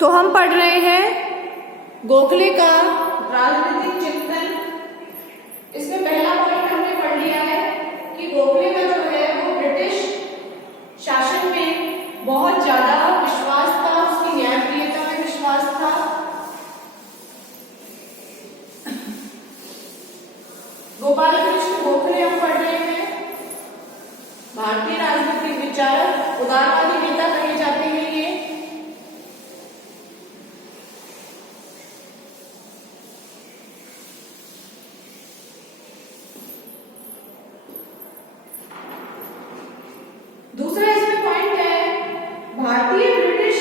तो हम पढ़ रहे हैं गोखले का राजनीतिक चिंतन। इसमें पहला पॉइंट हमने पढ़ लिया है कि गोखले का जो है वो ब्रिटिश शासन में बहुत ज्यादा विश्वास था, उसकी न्यायप्रियता में विश्वास था। गोपाल कृष्ण गोखले हम पढ़ रहे हैं, भारतीय राजनीतिक विचारक, उदारवादी नेता कहे जाते हैं ये। दूसरा इसमें पॉइंट है भारत ब्रिटिश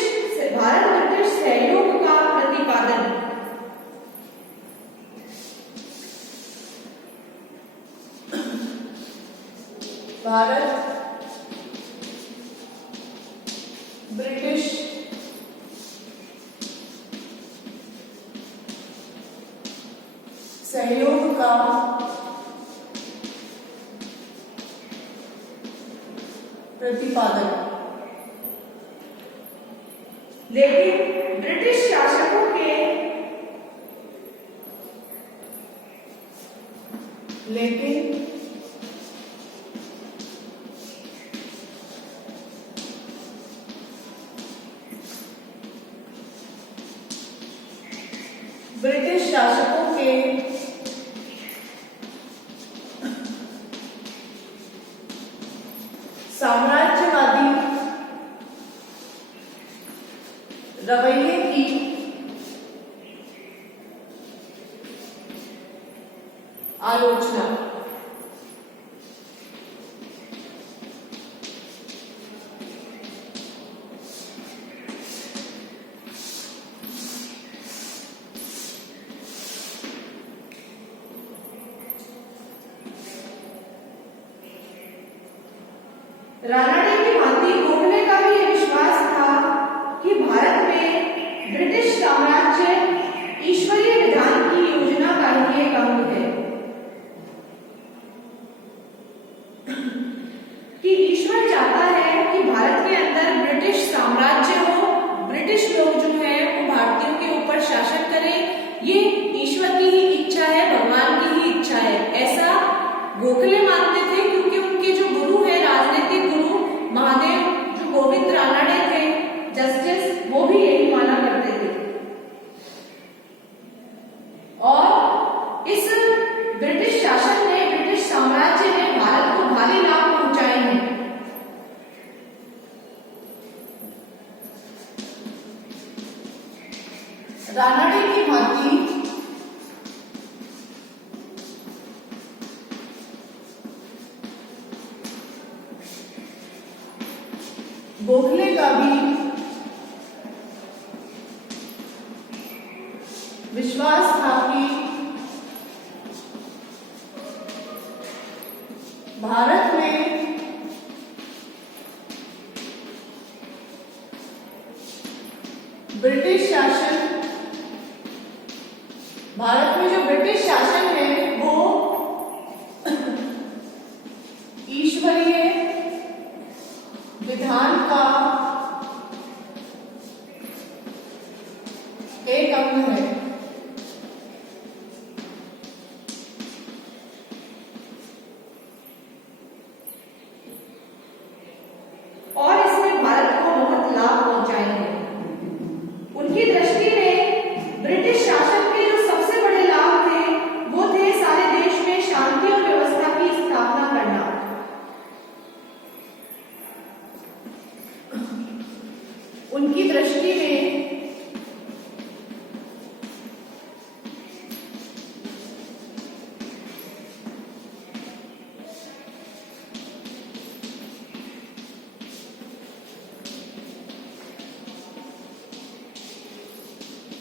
सहयोग का प्रतिपादन। भारत ब्रिटिश सहयोग का प्रतिपादन। लेकिन ब्रिटिश शासकों के साम्राज्यवादी रवैये की आलोचना। रानडे की भांति गोखले का भी यह विश्वास था कि भारत में ब्रिटिश साम्राज्य ईश्वरीय विधान की योजना का ही एक अंग है, कि ईश्वर चाहता है कि भारत के अंदर ब्रिटिश साम्राज्य हो, ब्रिटिश लोग जो है वो भारतीयों के ऊपर शासन करें। ये ईश्वर की ही इच्छा है, भगवान की ही इच्छा है, ऐसा गोखले मानते थे। क्योंकि उनके जो गुरु है, राजनीतिक गुरु महादेव जो गोविंद रानडे थे, जस्टिस, वो भी यही माना करते थे। और इस ब्रिटिश शासन ने, ब्रिटिश साम्राज्य ने भारत को भारी लाभ पहुंचाए हैं। रानडे की भांति गोखले का भी विश्वास था कि भारत में ब्रिटिश शासन, भारत में जो ब्रिटिश शासन है वो ईश्वरीय विधान का एक अंग है। और इसमें भारत को बहुत लाभ पहुंचाए हैं। उनकी दृष्टि में ब्रिटिश शासन के जो सबसे बड़े लाभ थे वो थे सारे देश में शांति और व्यवस्था की स्थापना करना। उनकी दृष्टि में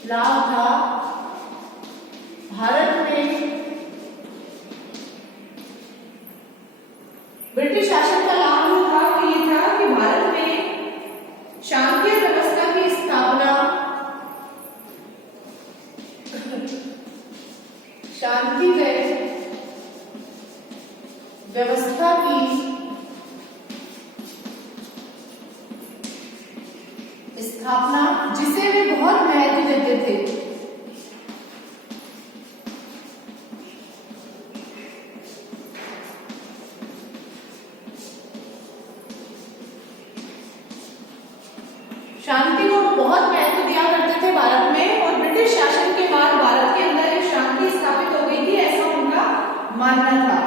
लाभ था भारत में ब्रिटिश शासन का लाभ जो था वो ये था कि भारत में शांति और व्यवस्था की स्थापना, शांति व व्यवस्था की स्थापना जिसे वे बहुत महत्व देते थे। शांति को बहुत महत्व दिया करते थे भारत में, और ब्रिटिश शासन के बाद भारत के अंदर एक शांति स्थापित हो गई थी, ऐसा उनका मानना था।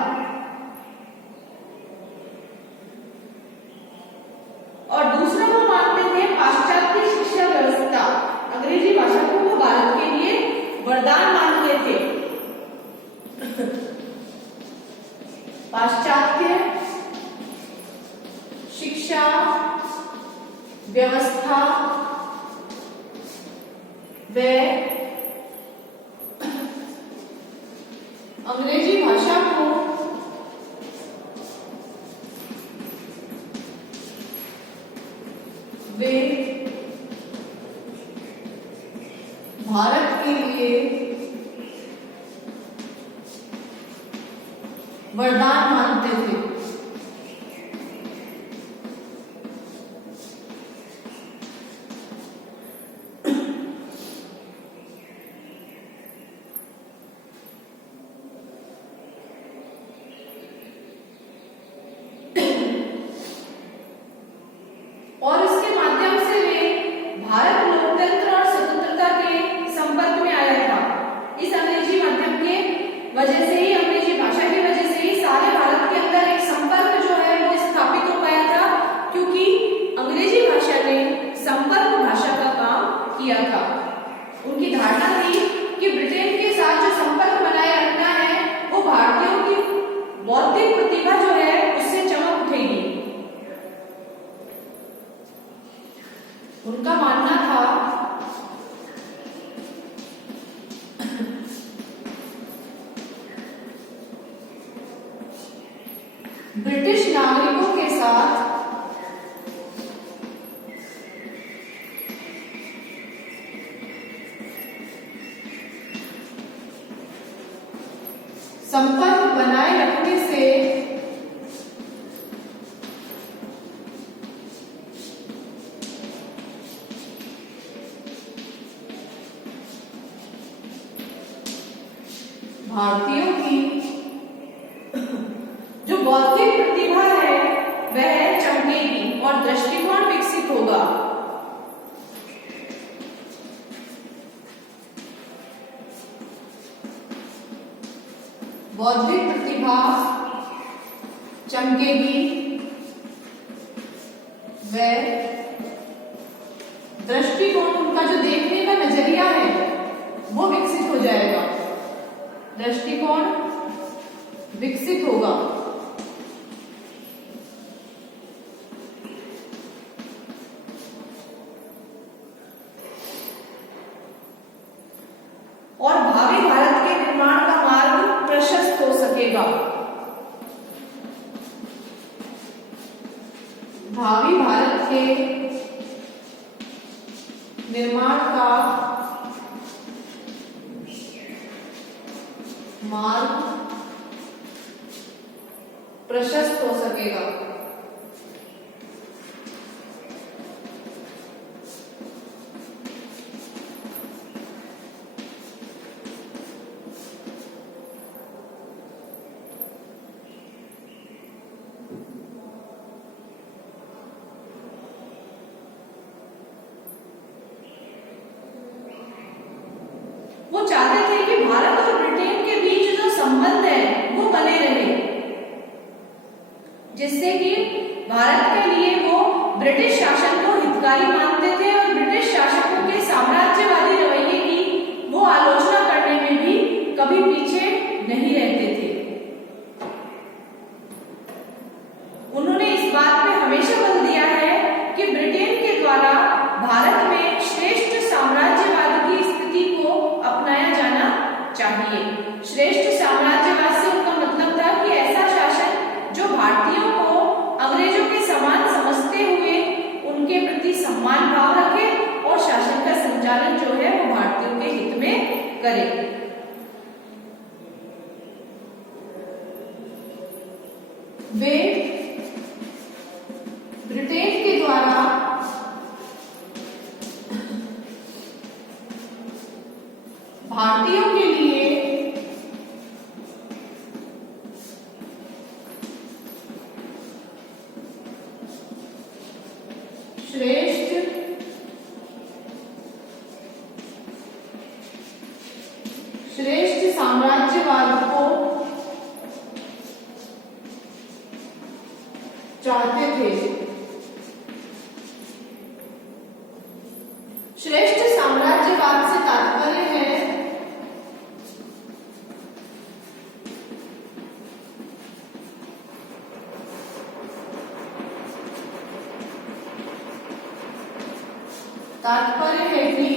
और दूसरा वो मानते थे पाश्चात्य शिक्षा व्यवस्था, अंग्रेजी भाषा को वो भारत के लिए वरदान मानते थे। पाश्चात्य शिक्षा व्यवस्था व अंग्रेजी भाषा को वे भारत के लिए वरदान मानते थे। और इसके माध्यम से वे भारत लोकतंत्र और स्वतंत्रता के संपर्क में आया था। इस अंग्रेजी माध्यम के वजह से ही, अंग्रेजी भाषा की वजह से ही सारे भारत के अंदर एक संपर्क जो है वो स्थापित हो पाया था, क्योंकि अंग्रेजी भाषा ने संपर्क भाषा का काम किया था। उनकी धारणा थी कि ब्रिटेन के साथ जो संपर्क बनाए रखना है वो भारतीयों की बौद्धिक प्रतिभा जो है उससे चमक उठेगी। उनका मानना था ब्रिटिश नागरिकों के साथ संपर्क बनाए रखने से भारतीयों की जो बौद्धिक प्रतिभा है वह चमकेगी और दृष्टिकोण विकसित होगा। बौद्धिक प्रतिभा चमकेगी व दृष्टिकोण, उनका जो देखने का नजरिया है वो विकसित हो जाएगा, दृष्टिकोण विकसित होगा। और भावी भारत के निर्माण का मार्ग प्रशस्त हो सकेगा। भावी भारत के निर्माण का मार्ग प्रशस्त हो सकेगा। वो चाहते थे कि भारत और ब्रिटेन के बीच जो संबंध है वो बने रहे, जिससे कि भारत के लिए वो ब्रिटिश शासन को हितकारी मानते थे और ब्रिटिश शासकों के साम्राज्यवादी रवैये की वो आलोचना करने में भी कभी पीछे नहीं रहते थे। उन्होंने इस बात पे हमेशा बल दिया है कि ब्रिटेन के द्वारा भारत में श्रेष्ठ साम्राज्यवाद की स्थिति को अपनाया जाना चाहिए। श्रेष्ठ साम्राज्यवाद से उनका मतलब था कि ऐसा शासन जो भारतीयों को अंग्रेजों के समान समझते हुए उनके प्रति सम्मान भाव रखे भारतीयों के लिए श्रेष्ठ साम्राज्यवाद को चाहते थे। श्रेष्ठ साम्राज्यवाद से तात्पर्य है कि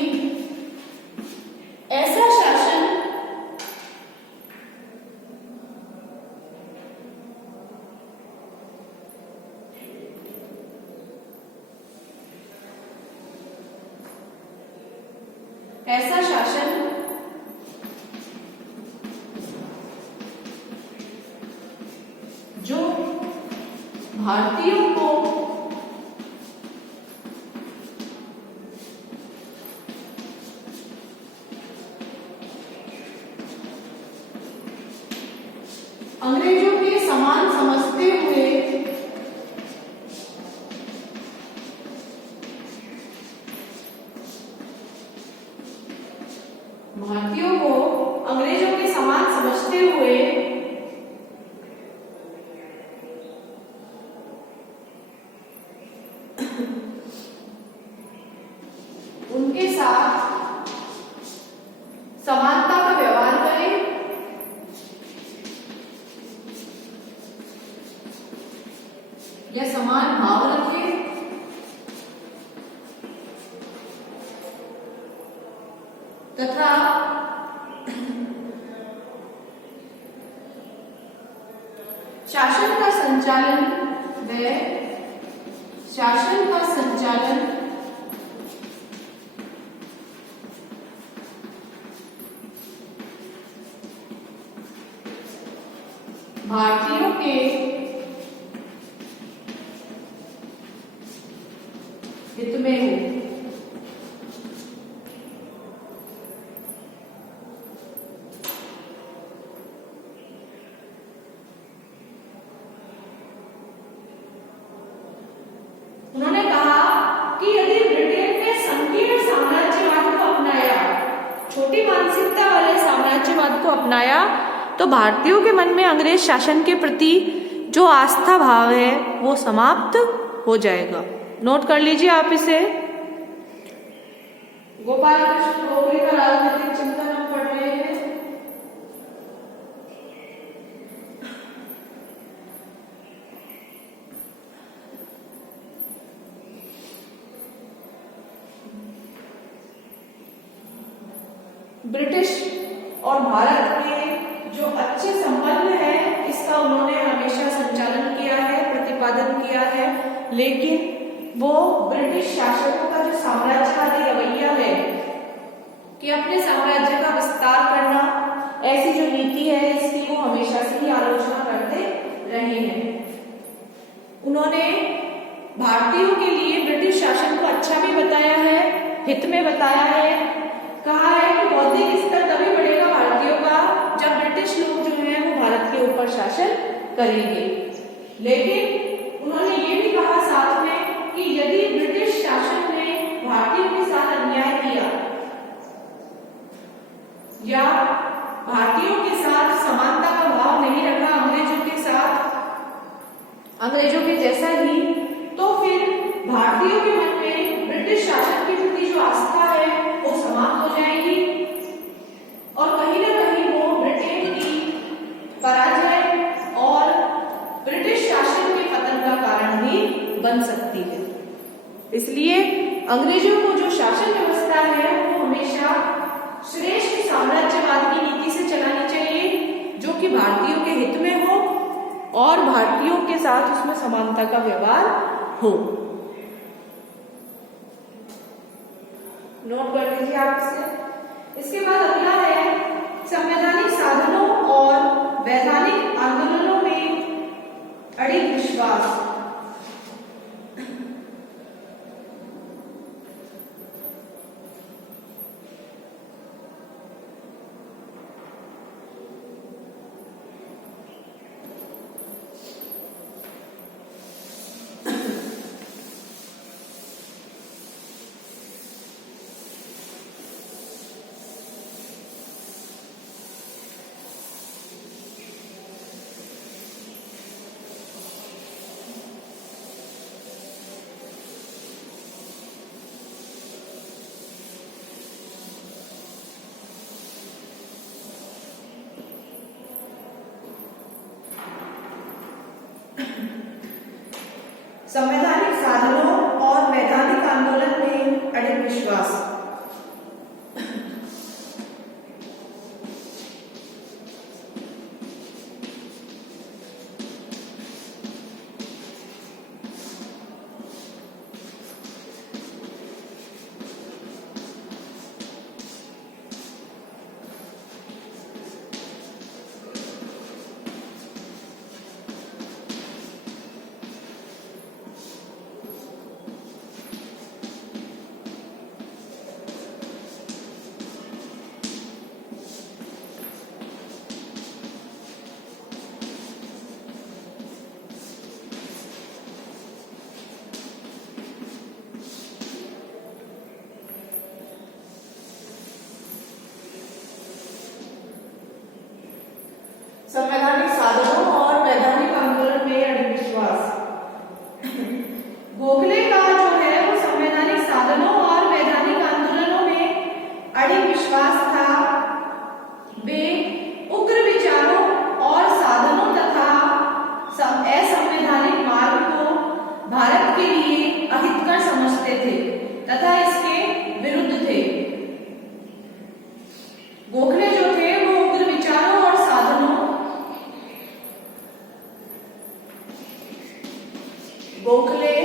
ऐसा शासन जो भारतीयों को अंग्रेजों के समान समझते हुए भारतीयों को अंग्रेजों के समान समझते हुए उनके साथ समानता का व्यवहार करें या समान भाव रखें तथा शासन का संचालन भारतीयों के हित में हो। उन्होंने कहा कि यदि ब्रिटेन ने संकीर्ण साम्राज्यवाद को अपनाया, छोटी मानसिकता वाले साम्राज्यवाद को अपनाया, तो भारतीयों के मन में अंग्रेज शासन के प्रति जो आस्था भाव है वो समाप्त हो जाएगा। नोट कर लीजिए आप इसे। गोपाल कृष्ण गोखले का राजनीतिक चिंतन हम पढ़ रहे हैं। ब्रिटिश और भारत में जो अच्छे संबंध है इसका उन्होंने हमेशा संचालन किया है, प्रतिपादन किया है, लेकिन वो ब्रिटिश शासकों का जो साम्राज्यवादी रवैया है कि अपने साम्राज्य का विस्तार करना, ऐसी जो नीति है इसकी वो हमेशा से ही आलोचना करते रहे हैं। उन्होंने भारतीयों के लिए ब्रिटिश शासन को अच्छा भी बताया है, हित में बताया है, कहा है कि बौद्धिक स्तर तभी बढ़ेगा भारतीयों का जब ब्रिटिश लोग जो है वो भारत के ऊपर शासन करेंगे। लेकिन उन्होंने ये भी कहा साथ में कि यदि ब्रिटिश शासन ने भारतीयों के साथ अन्याय किया या भारतीयों के साथ समानता का भाव नहीं रखा अंग्रेजों के साथ, अंग्रेजों के जैसा ही, तो फिर भारतीयों के मन में ब्रिटिश शासन के प्रति जो आस्था है वो समाप्त हो जाएगी और कहीं ना कहीं वो ब्रिटेन की पराजय और ब्रिटिश शासन के पतन का कारण भी बन सकती है। इसलिए अंग्रेजों को जो शासन व्यवस्था है वो हमेशा श्रेष्ठ साम्राज्यवाद की नीति से चलानी चाहिए, जो कि भारतीयों के हित में हो और भारतीयों के साथ उसमें समानता का व्यवहार हो। नोट कर लीजिए आप इसे। इसके बाद अगला है संवैधानिक साधनों और वैधानिक आंदोलनों में अड़िग विश्वास। संवैधानिक साधनों और वैधानिक आंदोलन में अड़िग विश्वास। संवैधानिक साधनों और वैधानिक आंदोलन में अड़िग विश्वास। गोखले का जो है वो संवैधानिक साधनों और वैधानिक आंदोलनों में अड़िग विश्वास था। वे उग्र विचारों और साधनों तथा असंवैधानिक मार्ग को भारत के लिए अहितकर समझते थे तथा इसके विरुद्ध थे। गोखले जो थे वो उग्र विचारों और साधनों गोखले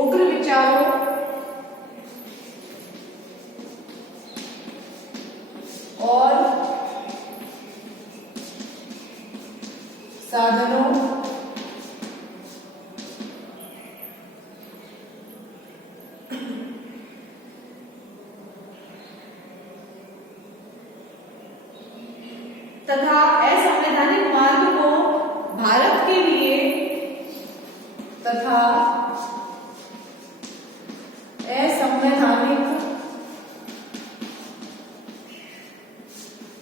उग्र विचारों और साधनों तथा असंवैधानिक मार्ग को भारत के लिए तथा असंवैधानिक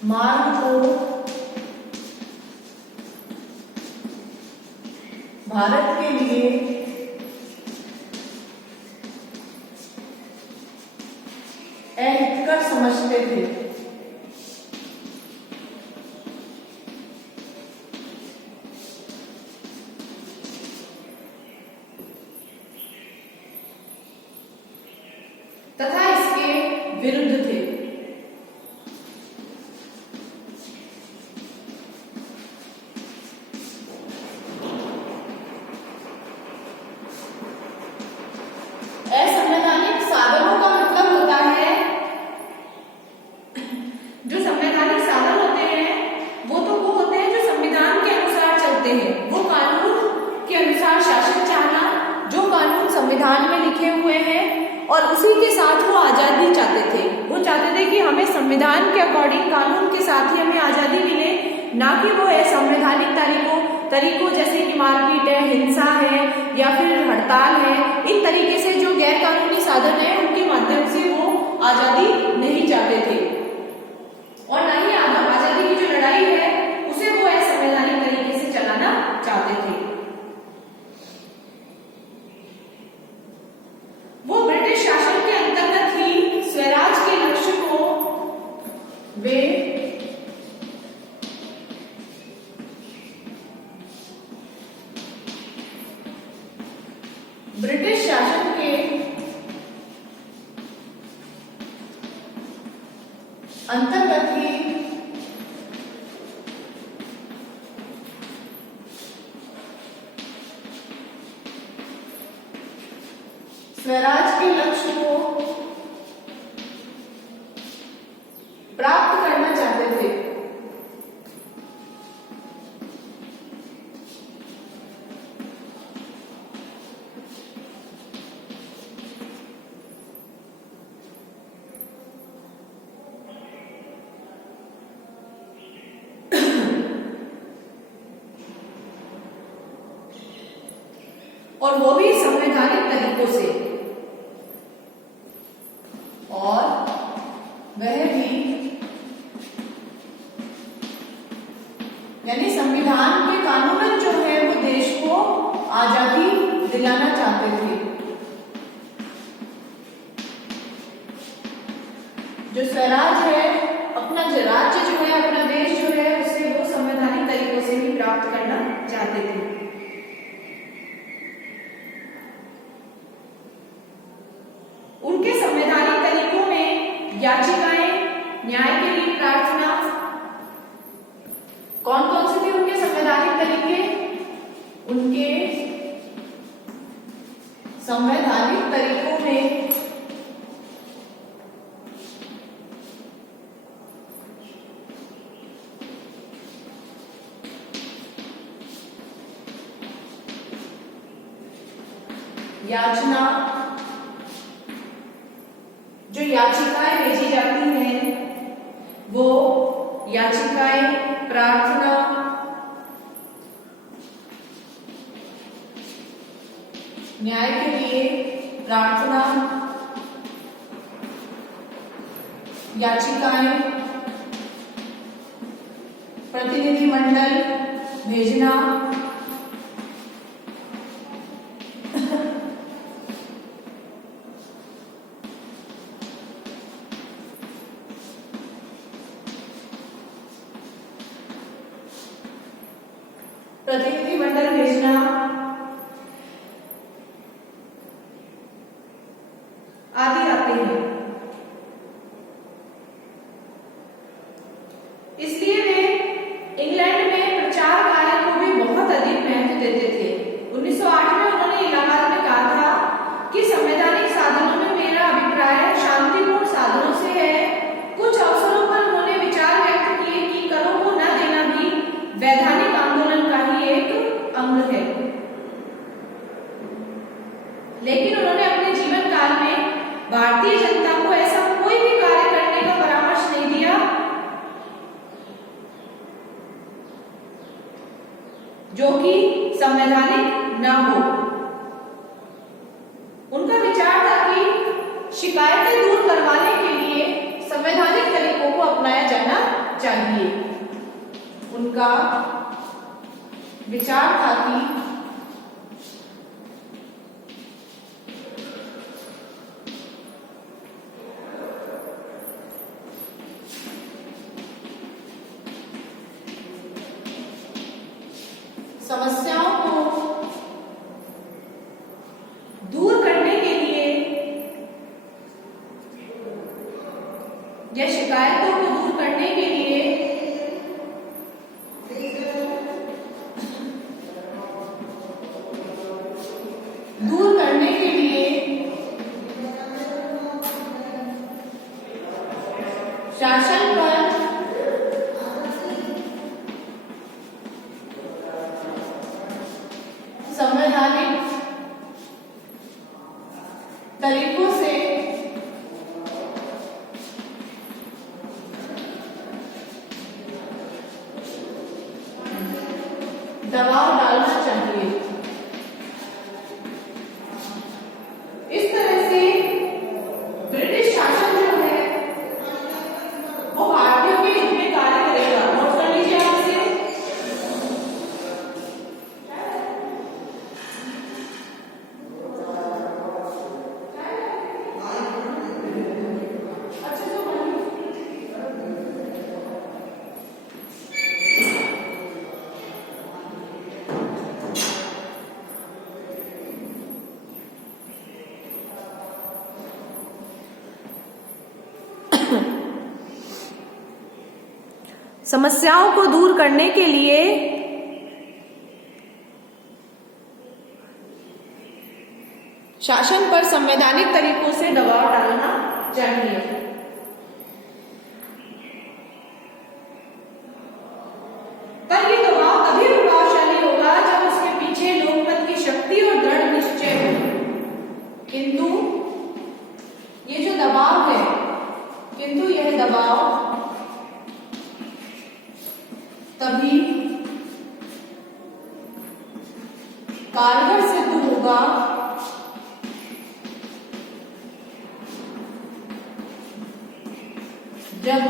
मार्ग को भारत के लिए अहितकर समझते थे। तथा इसके विरुद्ध थे। असंवैधानिक साधनों का मतलब होता है, जो संवैधानिक साधन होते हैं वो होते हैं जो संविधान के अनुसार चलते हैं। वो कानून के अनुसार शासन चाहना, जो कानून संविधान में लिखे हुए हैं और उसी के साथ वो आजादी चाहते थे। वो चाहते थे कि हमें संविधान के अकॉर्डिंग, कानून के साथ ही हमें आजादी मिले, ना कि वो असंवैधानिक तरीकों जैसे कि मारपीट है, हिंसा है या फिर हड़ताल है, इन तरीके से जो गैर कानूनी साधन है उनके माध्यम से वो आजादी नहीं चाहते थे। और ना ही आजादी की जो लड़ाई है उसे वो असंवैधानिक तरीके से चलाना चाहते थे। वो ब्रिटिश शासन के अंतर्गत ही स्वराज के लक्ष्य को वे ब्रिटिश शासन के अंतर्गत ही स्वराज के लक्ष्य को प्राप्त करना चाहते थे। और वो भी संवैधानिक तरीकों से, और वह भी यानी संविधान के कानून जो है वो देश को आजादी दिलाना चाहते थे। जो स्वराज है, अपना राज्य जो है, अपना देश जो है, उसे वो संवैधानिक तरीकों से ही प्राप्त प्राप्त करना चाहते थे। उनके संवैधानिक तरीकों में याचिकाएं, न्याय के लिए प्रार्थना, कौन कौन से थे उनके संवैधानिक तरीके? उनके संवैधानिक तरीकों में याचना, जो याचिकाएं भेजी जाती हैं वो याचिकाएं, प्रार्थना, न्याय के लिए प्रार्थना, याचिकाएं, प्रतिनिधिमंडल भेजना, प्रतिनिधिमंडल भेजना आदि आते हैं। इसलिए वे इंग्लैंड में प्रचार कार्य को भी बहुत अधिक महत्व देते थे। 1908 में उन्होंने इलाहाबाद में कहा था कि संवैधानिक साधनों में मेरा अभिप्राय शांतिपूर्ण साधनों से है। कुछ अवसरों पर उन्होंने विचार व्यक्त किए कि करों को न देना भी वैधानिक आंदोलन का ही एक अंग है, लेकिन उन्होंने अपने जीवन काल में भारतीय जनता को ऐसा कोई भी कार्य करने का परामर्श नहीं दिया जो कि संवैधानिक न हो। उनका विचार था कि शिकायतें दूर करवाने के लिए संवैधानिक तरीकों को अपनाया जाना चाहिए। उनका विचार था कि समस्याओं को दूर करने के लिए या शिकायतों को दूर करने के लिए शासन पर संवैधानिक तरीकों से दबाव डालना चाहिए। इस तरह से ब्रिटिश शासन जो है वो भारतीयों के हित में कार्य करेगा। नोट कर लीजिए आप इसे। समस्याओं को दूर करने के लिए शासन पर संवैधानिक तरीकों से दबाव डालना चाहिए। पर यह दबाव तभी प्रभावशाली होगा जब उसके पीछे लोकमत की शक्ति और दृढ़ निश्चय हो। किंतु ये जो दबाव है, किंतु यह दबाव तभी कारगर सिद्ध होगा जब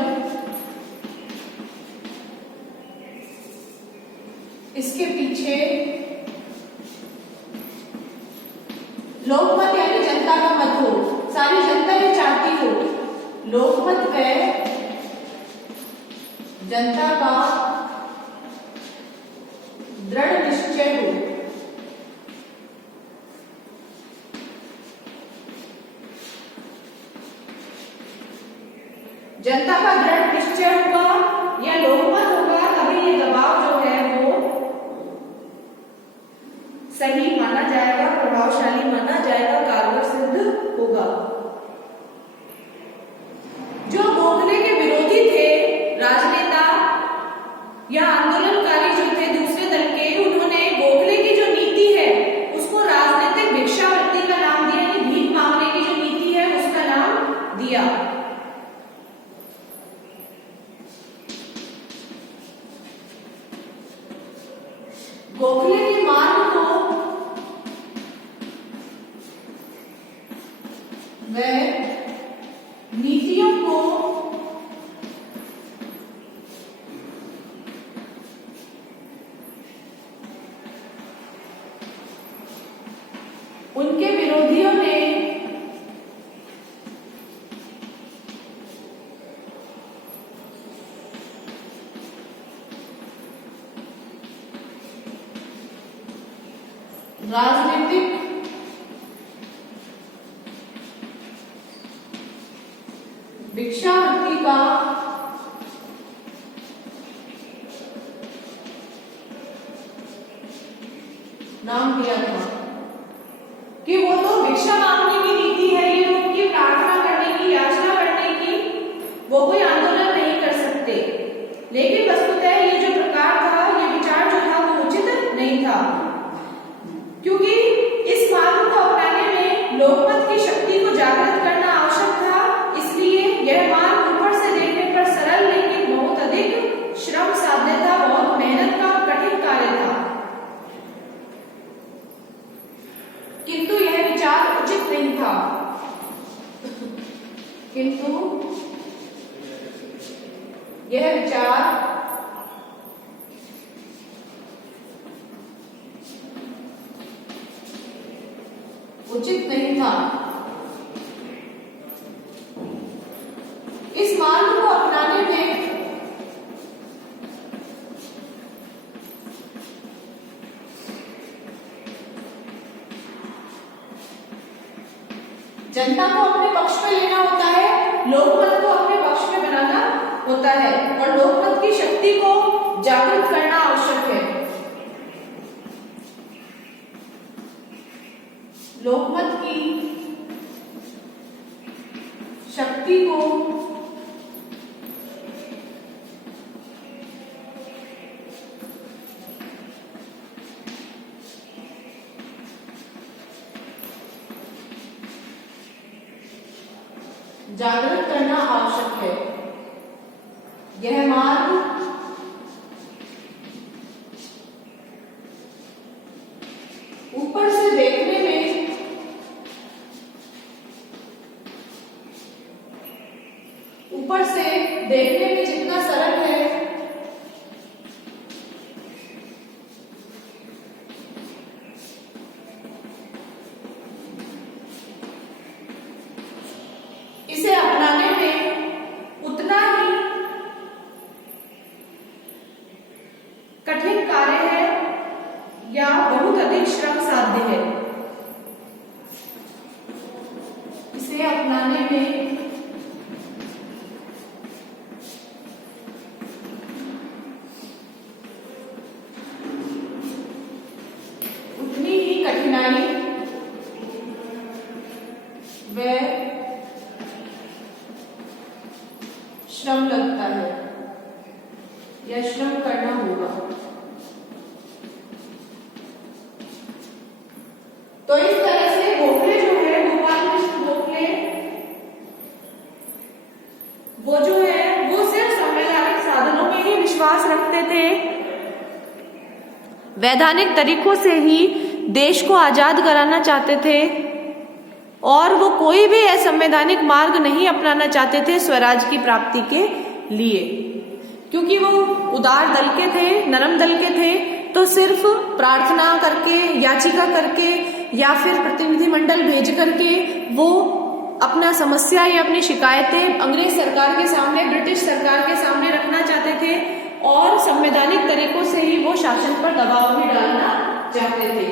इसके पीछे लोकमत यानी जनता का मत हो। सारी जनता ये चाहती हो, लोकमत है जनता का दृढ़ निश्चय हो। जनता का दृढ़ निश्चय होगा या लोकमत होगा, तभी ये दबाव जो है वो सही माना जाएगा, प्रभावशाली माना जाएगा, कारगर सिद्ध होगा। जो गोखले के विरोधी थे, राजनेता या आंदोलनकारी जो थे दूसरे दल के, उन्होंने गोखले की जो नीति है उसको राजनीतिक भिक्षावृत्ति का नाम दिया, यानी भीख मांगने की जो नीति है उसका नाम दिया। गोखले के मार्ग को वह नीतियों को उनके विरोधियों ने राजनीतिक भिक्षावृत्ति का नाम दिया था कि वो तो भिक्षा मांगने की नीति है, ये उनकी प्रार्थना करने की, याचना करने की, वो कोई आंदोलन नहीं कर सकते। लेकिन वस्तुतः ये जो प्रकार था, ये विचार जो था वो उचित नहीं था, क्योंकि इस मार्ग को अपनाने में लोकमत की शक्ति को जागृत करना आवश्यक था। इसलिए यह मार्ग ऊपर से देखने पर सरल लेकिन बहुत अधिक श्रम साध्य था, बहुत मेहनत का कठिन कार्य था। किंतु यह विचार उचित नहीं था, किंतु यह विचार उचित नहीं था। इस मार्ग को अपनाने में जनता को अपने पक्ष में लेना होता है, लोकमत को अपने पक्ष में बनाना होता है, और लोकमत की शक्ति को जागृत करना आवश्यक है। लोकमत की शक्ति को जागृत करना आवश्यक है। यह मार्ग ऊपर से देखने में जितना सरल है, इसे अपनाने में उतना ही कठिन कार्य है या बहुत अधिक श्रम साध्य है। इसे अपनाने में उतनी ही कठिनाई व श्रम लगता है या श्रम करना होगा। तो इस तरह से गोखले जो है, गोपाल कृष्ण गोखले, वो जो है वो सिर्फ संवैधानिक साधनों में ही विश्वास रखते थे, वैधानिक तरीकों से ही देश को आजाद कराना चाहते थे, और वो कोई भी असंवैधानिक मार्ग नहीं अपनाना चाहते थे स्वराज की प्राप्ति के लिए, क्योंकि वो उदार दल के थे, नरम दल के थे। तो सिर्फ प्रार्थना करके, याचिका करके या फिर प्रतिनिधिमंडल भेज करके वो अपना समस्या या अपनी शिकायतें अंग्रेज सरकार के सामने, ब्रिटिश सरकार के सामने रखना चाहते थे, और संवैधानिक तरीकों से ही वो शासन पर दबाव भी डालना चाहते थे।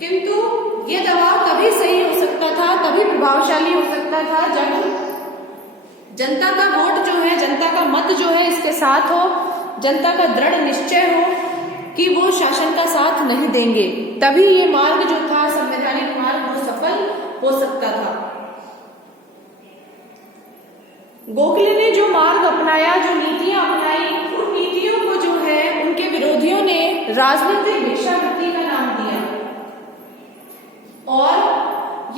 किंतु ये दबाव तभी सही हो सकता था, तभी प्रभावशाली हो सकता था जब जनता का वोट जो है, जनता का मत जो है इसके साथ हो, जनता का दृढ़ निश्चय हो कि वो शासन का साथ नहीं देंगे, तभी ये मार्ग जो था संवैधानिक मार्ग वो सफल हो सकता था। गोखले ने जो मार्ग अपनाया, जो नीतियां अपनाई, उन नीतियों को जो है उनके विरोधियों ने राजनीतिक भिक्षावृत्ति का नाम दिया और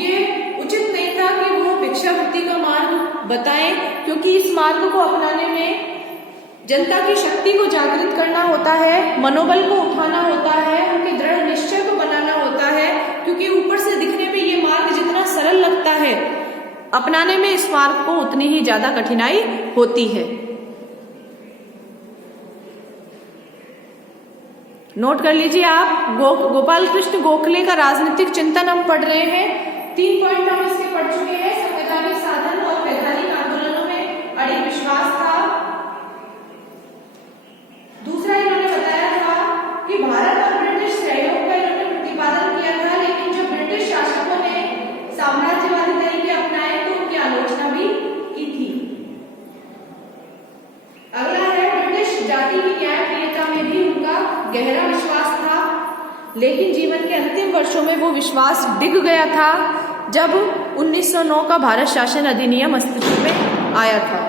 ये उचित नहीं था कि वो भिक्षावृत्ति का मार्ग बताएं, क्योंकि इस मार्ग को अपनाने में जनता की शक्ति को जागृत करना होता है, मनोबल को उठाना होता है, उनके दृढ़ निश्चय को बनाना होता है, क्योंकि ऊपर से दिखने में ये मार्ग जितना सरल लगता है, अपनाने में इस मार्ग को उतनी ही ज्यादा कठिनाई होती है। नोट कर लीजिए आप, गोपाल कृष्ण गोखले का राजनीतिक चिंतन हम पढ़ रहे हैं। 3 पॉइंट हम इसके पढ़ चुके हैं। संवैधानिक साधन और वैधानिक आंदोलनों में अड़िग विश्वास था। दूसरा इन्होंने बताया था कि भारत और ब्रिटिश सहयोग का इन्होंने प्रतिपादन किया था, लेकिन जो ब्रिटिश शासकों ने साम्राज्यवादी तरीके अपनाए तो उनकी आलोचना भी की थी। अगला है, ब्रिटिश जाति की न्यायप्रियता में भी उनका गहरा विश्वास था, लेकिन जीवन के अंतिम वर्षों में वो विश्वास डिग गया था जब 1909 का भारत शासन अधिनियम अस्तित्व में आया था।